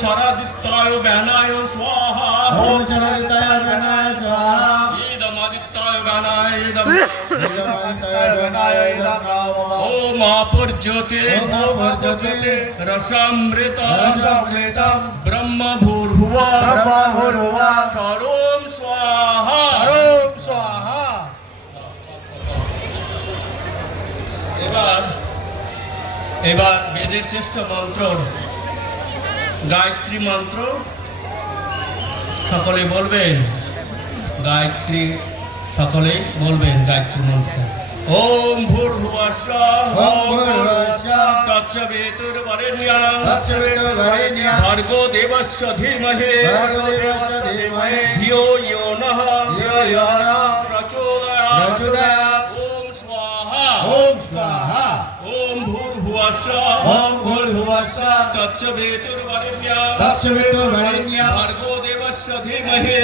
शरदित्याय व्यानाय स्वाहा ओम शरदित्याय व्यानाय स्वाहा इदमादित्याय व्यानाय इदम् इदमादित्याय व्यानाय इदम् ओम आपर्ज्योते रसामृतम् ब्रह्म भूर्भुवः सरोम स्वाहा ओम स्वाहा। এবার বেদের চেষ্টা মন্ত্র গায়ত্রী মন্ত্র সকলে বলবেন গায়ত্রী সকলে বলবেন গায়ত্রী মন্ত্র ওম ভূর্ভুবস্সঃ তৎসবিতুর্বরেণ্যং ভর্গো দেবস্য ধীমহি ধিয়ো यो नः प्रचोदयात् ओम स्वाहा ओम स्वाहा। ओम भूर्भुवस्सः तत्सवितुर्वरेण्यं तत्सवितुर्वरेण्यं भर्गो देवस्य धीमहि